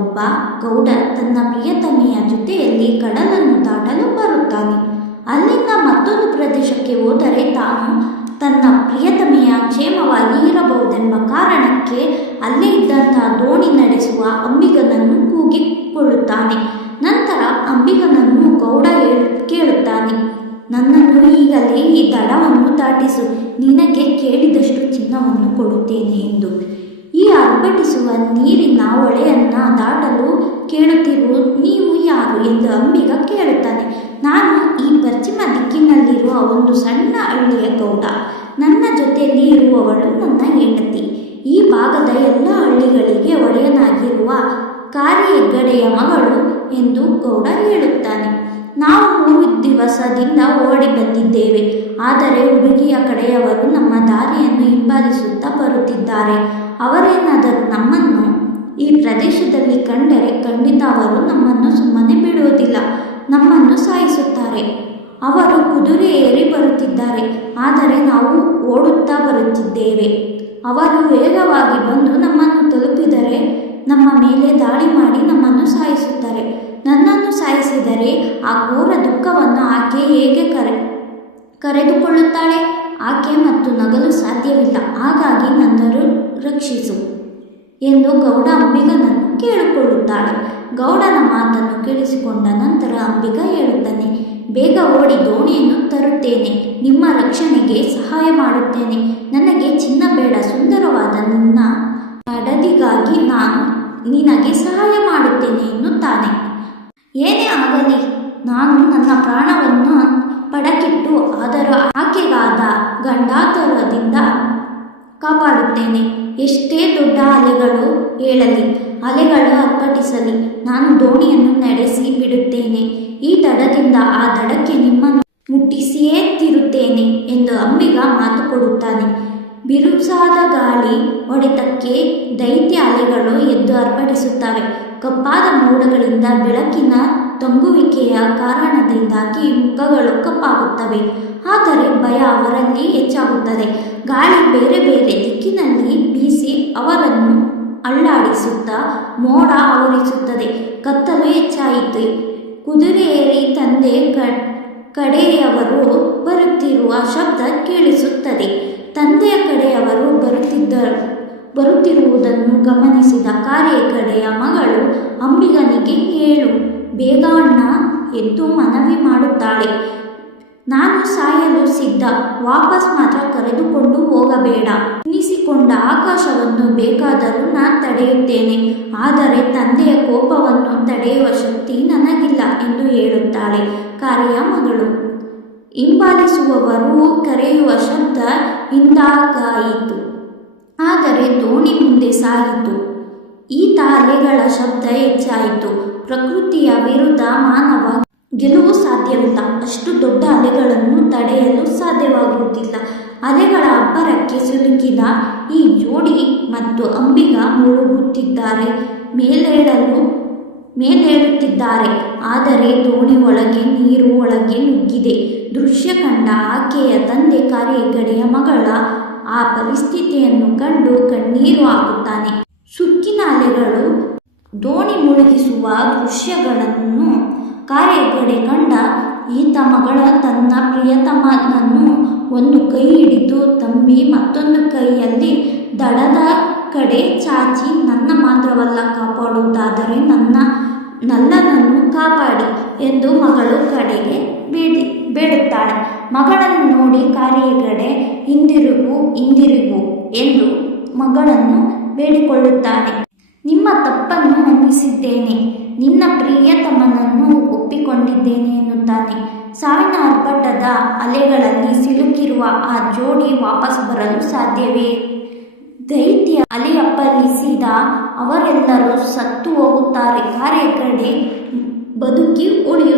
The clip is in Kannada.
ಒಬ್ಬ ಗೌಡ ತನ್ನ ಪ್ರಿಯತಮೆಯ ಜೊತೆಯಲ್ಲಿ ಕಡಲನ್ನು ದಾಟಲು ಬರುತ್ತಾನೆ ಅಲ್ಲಿಂದ ಮತ್ತೊಂದು ಪ್ರದೇಶಕ್ಕೆ ಹೋದರೆ ತಾನು ತನ್ನ ಪ್ರಿಯತಮೆಯ ಕ್ಷೇಮವಾಗಿ ಇರಬಹುದೆಂಬ ಕಾರಣಕ್ಕೆ ಅಲ್ಲಿ ಇದ್ದಂತಹ ದೋಣಿ ನಡೆಸುವ ಅಂಬಿಗನನ್ನು ಕೂಗಿಕೊಳ್ಳುತ್ತಾನೆ ನಂತರ ಅಂಬಿಗನನ್ನು ಗೌಡ ಕೇಳುತ್ತಾನೆ ನನ್ನನ್ನು ಈಗಲೇ ಈ ದಡವನ್ನು ದಾಟಿಸು ನಿನಗೆ ಕೇಳಿದಷ್ಟು ಚಿನ್ನವನ್ನು ಕೊಡುತ್ತೇನೆ ಎಂದು ಅಬ್ಬಟಿಸುವ ನೀರಿನ ಹೊಳೆಯನ್ನು ದಾಟಲು ಕೇಳುತ್ತಿರುವುದು ನೀವು ಯಾರು ಎಂದು ಅಂಬಿಗ ಕೇಳುತ್ತಾನೆ ನಾನು ಈ ಪಶ್ಚಿಮ ದಿಕ್ಕಿನಲ್ಲಿರುವ ಒಂದು ಸಣ್ಣ ಹಳ್ಳಿಯ ಗೌಡ ನನ್ನ ಜೊತೆಯಲ್ಲಿ ಇರುವವಳು ನನ್ನ ಹೆಂಡತಿ ಈ ಭಾಗದ ಎಲ್ಲ ಹಳ್ಳಿಗಳಿಗೆ ಒಡೆಯನಾಗಿರುವ ಕಾರಿ ಹೆಗ್ಗಡೆಯ ಮಗಳು ಎಂದು ಗೌಡ ಹೇಳುತ್ತಾನೆ ನಾವು ಮೂರು ದಿವಸದಿಂದ ಓಡಿ ಬಂದಿದ್ದೇವೆ ಆದರೆ ಹುಡುಗಿಯ ಕಡೆಯವರು ನಮ್ಮ ದಾರಿಯನ್ನು ಹಿಂಬಾಲಿಸುತ್ತಾ ಬರುತ್ತಿದ್ದಾರೆ ಅವರೇನಾದರೂ ನಮ್ಮನ್ನು ಈ ಪ್ರದೇಶದಲ್ಲಿ ಕಂಡರೆ ಖಂಡಿತ ಅವರು ನಮ್ಮನ್ನು ಸುಮ್ಮನೆ ಬಿಡುವುದಿಲ್ಲ ನಮ್ಮನ್ನು ಸಾಯಿಸುತ್ತಾರೆ ಅವರು ಕುದುರೆ ಏರಿ ಬರುತ್ತಿದ್ದಾರೆ ಆದರೆ ನಾವು ಓಡುತ್ತಾ ಬರುತ್ತಿದ್ದೇವೆ ಅವರು ವೇಗವಾಗಿ ಬಂದು ನಮ್ಮನ್ನು ತಲುಪಿದರೆ ನಮ್ಮ ಮೇಲೆ ದಾಳಿ ಮಾಡಿ ನಮ್ಮನ್ನು ಸಾಯಿಸುತ್ತಾರೆ ನನ್ನನ್ನು ಸಾಯಿಸಿದರೆ ಆ ಘೋರ ದುಃಖವನ್ನು ಆಕೆ ಹೇಗೆ ಕರೆ ಕರೆದುಕೊಳ್ಳುತ್ತಾಳೆ ಆಕೆ ಮತ್ತು ನಗಲು ಸಾಧ್ಯವಿಲ್ಲ ಹಾಗಾಗಿ ನನ್ನನ್ನು ರಕ್ಷಿಸು ಎಂದು ಗೌಡ ಅಂಬಿಗನನ್ನು ಕೇಳಿಕೊಳ್ಳುತ್ತಾಳೆ ಗೌಡನ ಮಾತನ್ನು ಕೇಳಿಸಿಕೊಂಡ ನಂತರ ಅಂಬಿಗ ಹೇಳುತ್ತಾನೆ ಬೇಗ ಓಡಿ ದೋಣಿಯನ್ನು ತರುತ್ತೇನೆ ನಿಮ್ಮ ರಕ್ಷಣೆಗೆ ಸಹಾಯ ಮಾಡುತ್ತೇನೆ ನನಗೆ ಚಿನ್ನ ಬೇಡ ಸುಂದರವಾದ ನನ್ನ ಹಡದಿಗಾಗಿ ನಾನು ನಿನಗೆ ಸಹಾಯ ಮಾಡುತ್ತೇನೆ ಎನ್ನುತ್ತಾನೆ ಏನೇ ಆಗಲಿ ನಾನು ನನ್ನ ಪ್ರಾಣವನ್ನು ಪಡಕಿಟ್ಟು ಅದರ ಆಕೆಗಾದ ಗಂಡಾತರದಿಂದ ಕಾಪಾಡುತ್ತೇನೆ ಎಷ್ಟೇ ದೊಡ್ಡ ಅಲೆಗಳು ಏಳಲಿ ಅಲೆಗಳು ಅಪ್ಪಟಿಸಲಿ ನಾನು ದೋಣಿಯನ್ನು ನಡೆಸಿ ಬಿಡುತ್ತೇನೆ ಈ ದಡದಿಂದ ಆ ದಡಕ್ಕೆ ನಿಮ್ಮನ್ನು ಮುಟ್ಟಿಸಿಯೇ ತಿರುತ್ತೇನೆ ಎಂದು ಅಂಬಿಗ ಮಾತು ಕೊಡುತ್ತಾನೆ ಬಿರುಸಾದ ಗಾಳಿ ಹೊಡೆತಕ್ಕೆ ದೈತ್ಯ ಅಲೆಗಳು ಎದ್ದು ಅರ್ಪಟಿಸುತ್ತವೆ ಕಪ್ಪಾದ ಮೋಡಗಳಿಂದ ಬೆಳಕಿನ ತಂಬುವಿಕೆಯ ಕಾರಣದಿಂದಾಗಿ ಮುಖಗಳು ಕಪ್ಪಾಗುತ್ತವೆ ಆದರೆ ಭಯ ಅವರಲ್ಲಿ ಹೆಚ್ಚಾಗುತ್ತದೆ ಗಾಳಿ ಬೇರೆ ಬೇರೆ ದಿಕ್ಕಿನಲ್ಲಿ ಬೀಸಿ ಅವರನ್ನು ಅಳ್ಳಾಡಿಸುತ್ತಾ ಮೋಡ ಆವರಿಸುತ್ತದೆ ಕತ್ತಲು ಹೆಚ್ಚಾಯಿತು ಕುದುರೆಯೇರಿ ತಂದೆ ಕಡೆಯವರು ಬರುತ್ತಿರುವ ಶಬ್ದ ಕೇಳಿಸುತ್ತದೆ ತಂದೆಯ ಕಡೆಯವರು ಬರುತ್ತಿದ್ದ ಬರುತ್ತಿರುವುದನ್ನು ಗಮನಿಸಿದ ಕಾರ್ಯ ಕಡೆಯ ಮಗಳು ಅಂಬಿಗನಿಗೆ ಹೇಳು ಬೇಗ ಅಣ್ಣ ಎದ್ದು ಮನವಿ ಮಾಡುತ್ತಾಳೆ ನಾನು ಸಾಯಲು ಸಿದ್ಧ ವಾಪಸ್ ಮಾತ್ರ ಕರೆದುಕೊಂಡು ಹೋಗಬೇಡ ಎನಿಸಿಕೊಂಡ ಆಕಾಶವನ್ನು ಬೇಕಾದರೂ ನಾನು ತಡೆಯುತ್ತೇನೆ ಆದರೆ ತಂದೆಯ ಕೋಪವನ್ನು ತಡೆಯುವ ಶಕ್ತಿ ನನಗಿಲ್ಲ ಎಂದು ಹೇಳುತ್ತಾಳೆ ಕಾರ್ಯ ಮಗಳು ಹಿಂಬಾಲಿಸುವವರು ಕರೆಯುವ ಶಬ್ದ ಹಿಂದಾಗಾಯಿತು ಆದರೆ ದೋಣಿ ಮುಂದೆ ಸಾಗಿತು ಈ ತಾಲೆಗಳ ಶಬ್ದ ಹೆಚ್ಚಾಯಿತು ಪ್ರಕೃತಿಯ ವಿರುದ್ಧ ಮಾನವ ಗೆಲುವು ಸಾಧ್ಯವಿಲ್ಲ ಅಷ್ಟು ದೊಡ್ಡ ಅಲೆಗಳನ್ನು ತಡೆಯಲು ಸಾಧ್ಯವಾಗುವುದಿಲ್ಲ ಅಲೆಗಳ ಅಬ್ಬರಕ್ಕೆ ಸಿಲುಕಿದ ಈ ಜೋಡಿ ಮತ್ತು ಅಂಬಿಗ ಮುಳುಗುತ್ತಿದ್ದಾರೆ ಮೇಲೇಳಲು ಮೇಲೇಳುತ್ತಿದ್ದಾರೆ ಆದರೆ ದೋಣಿ ಒಳಗೆ ನೀರು ಒಳಗೆ ನುಗ್ಗಿದೆ ದೃಶ್ಯ ಕಂಡ ಆಕೆಯ ತಂದೆ ಕಾರ್ಯಗಡೆಯ ಮಗಳ ಆ ಪರಿಸ್ಥಿತಿಯನ್ನು ಕಂಡು ಕಣ್ಣೀರು ಹಾಕುತ್ತಾನೆ ಸುಕ್ಕಿನ ಅಲೆಗಳು ದೋಣಿ ಮುಳುಗಿಸುವ ದೃಶ್ಯಗಳನ್ನು ಕಾರ್ಯಗಡೆ ಕಂಡ ಈತ ಮಗಳ ತನ್ನ ಪ್ರಿಯತಮನನ್ನು ಒಂದು ಕೈ ಹಿಡಿದು ತಂಬಿ ಮತ್ತೊಂದು ಕೈಯಲ್ಲಿ ದಡದ ಕಡೆ ಚಾಚಿ ನನ್ನ ಮಾತ್ರವಲ್ಲ ಕಾಪಾಡುವುದಾದರೆ ನನ್ನ ನನ್ನನ್ನು ಕಾಪಾಡಿ ಎಂದು ಮಗಳು ಕಡೆಗೆ ಬೇಡಿ ಬೇಡುತ್ತಾಳೆ ಮಗಳನ್ನು ನೋಡಿ ಕಾರ್ಯಗಡೆ ಹಿಂದಿರುಗು ಹಿಂದಿರುಗು ಎಂದು ಮಗಳನ್ನು ಬೇಡಿಕೊಳ್ಳುತ್ತಾನೆ ನಿಮ್ಮ ತಪ್ಪನ್ನು ಮುಂಬಿಸಿದ್ದೇನೆ ನಿನ್ನ ಪ್ರಿಯತಮನನ್ನು ಒಪ್ಪಿಕೊಂಡಿದ್ದೇನೆ ಎನ್ನುತ್ತಾನೆ ಸಾವಿನ ಅರ್ಭಟದ ಅಲೆಗಳಲ್ಲಿ ಸಿಲುಕಿರುವ ಆ ಜೋಡಿ ವಾಪಸ್ ಬರಲು ಸಾಧ್ಯವೇ ದೈತ್ಯ ಅಲೆಯಪ್ಪಲಿಸಿದ ಅವರೆಲ್ಲರೂ ಸತ್ತು ಹೋಗುತ್ತಾರೆ ಕಾರ್ಯಕ್ರಮ ಬದುಕಿ ಉಳಿಯುತ್ತಾರೆ